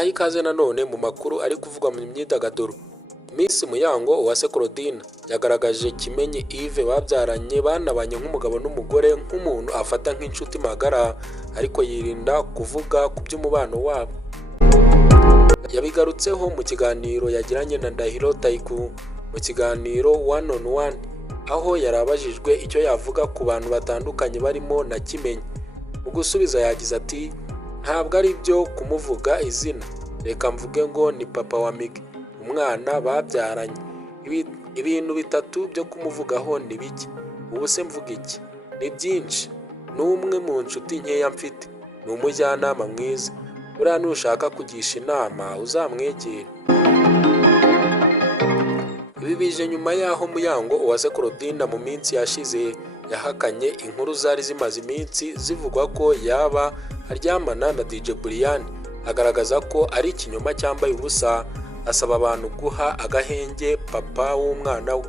mbaye ikaze nanone mu makuru ari kuvugwa mu myidagaduro. Miss Muyango Uwase Claudine yagaragaje Kimenyi Yves babyaranye banabanye nk'umugabo n'umugore nk'umuntu afata nk'inshuti magara, ariko yirinda kuvuga ku by'umubano wabo. Yabigarutseho mu kiganiro yagiranye na Ndahiro Taiku mu kiganiro one on one, aho yarabajijwe icyo yavuga ku bantu batandukanye barimo na Kimenyi. Mu gusubiza yagize ati ntabwo ari byo kumuvuga izina, reka mvuge ngo ni papa wa Migi, umwana babyaranye. Ibintu bitatu byo kumuvugaho ni bike, ubu se mvuga iki? Ni byinshi. Ni umwe mu nshuti nkeya mfite, ni umujyanama mwiza, buriya nushaka kugisha inama uzamwegere. Ibi bije nyuma y'aho Muyango Uwase Claudine mu minsi yashize yahakanye inkuru zari zimaze iminsi zivugwa ko yaba aryamana na DJ Brian, agaragaza ko ari ikinyoma cyambaye ubusa, asaba abantu guha agahenge papa w'umwana we.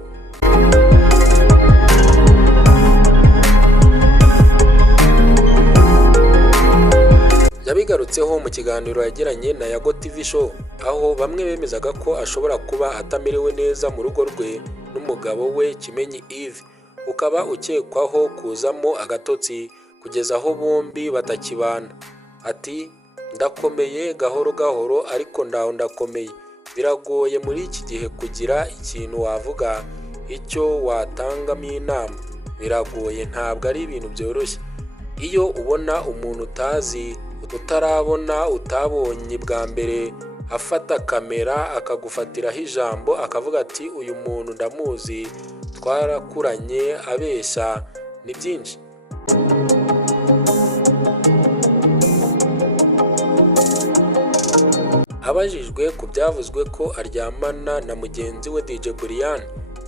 Yabigarutseho mu kiganiro yagiranye na Yago TV Show, aho bamwe bemezaga ko ashobora kuba atamerewe neza mu rugo rwe n'umugabo we Kimenyi Yves, ukaba ukekwaho kuzamo agatotsi kugeza aho bombi batakibana. Ati ndakomeye gahoro gahoro ariko ndaho ndakomeye, biragoye muri iki gihe kugira ikintu wavuga, icyo watangamo inama biragoye, ntabwo ari ibintu byoroshye. Iyo ubona umuntu utazi, utarabona, utabonye bwa mbere, afata kamera akagufatiraho ijambo akavuga ati uyu muntu ndamuzi, twarakuranye, abeshya, ni byinshi. Abajijwe ku byavuzwe ko aryamana na mugenzi we DJ Brian,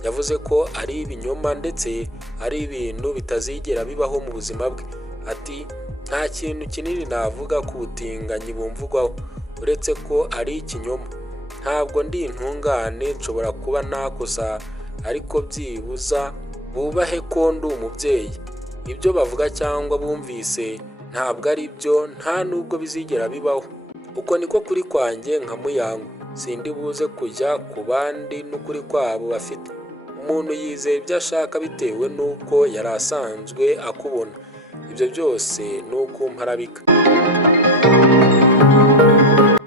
yavuze ko ari ibinyoma ndetse ari ibintu bitazigera bibaho mu buzima bwe. Ati nta kintu kinini navuga ku butinganyi bumvugwaho uretse ko ari ikinyoma. Ntabwo ndi intungane, nshobora kuba nakosa, ariko byibuza bubahe ko ndi umubyeyi. Ibyo bavuga cyangwa bumvise ntabwo ari byo, nta nubwo bizigera bibaho. Uko niko kuri kwanjye nka Muyango, sindi buze kujya ku bandi n'ukuri kwabo bafite. Umuntu yizera ibyo ashaka bitewe n'uko yari asanzwe akubona, ibyo byose ni ukumparabika.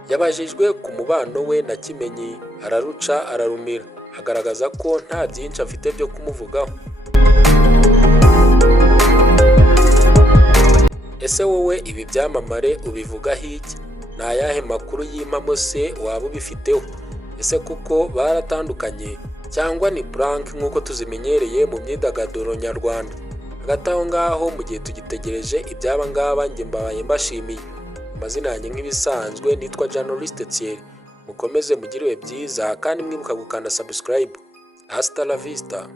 Yabajijwe ku mubano we na Kimenyi, araruca ararumira, agaragaza ko nta byinshi afite byo kumuvugaho. Ese wowe ibi byamamare ubivugaho iki? Ni ayahe makuru y'impamo se waba ubifiteho? Ese kuko baratandukanye cyangwa ni prank nk'uko tuzimenyereye mu myidagaduro nyarwanda? Hagati aho ngaho mu gihe tugitegereje ibyaba ngaba, njye mbabaye mbashimiye. Amazina yanjye nk'ibisanzwe nitwa Journaliste Thierry. Mukomeze mugiriwe byiza kandi mwibuka gukanda subscribe. Hasta la vista.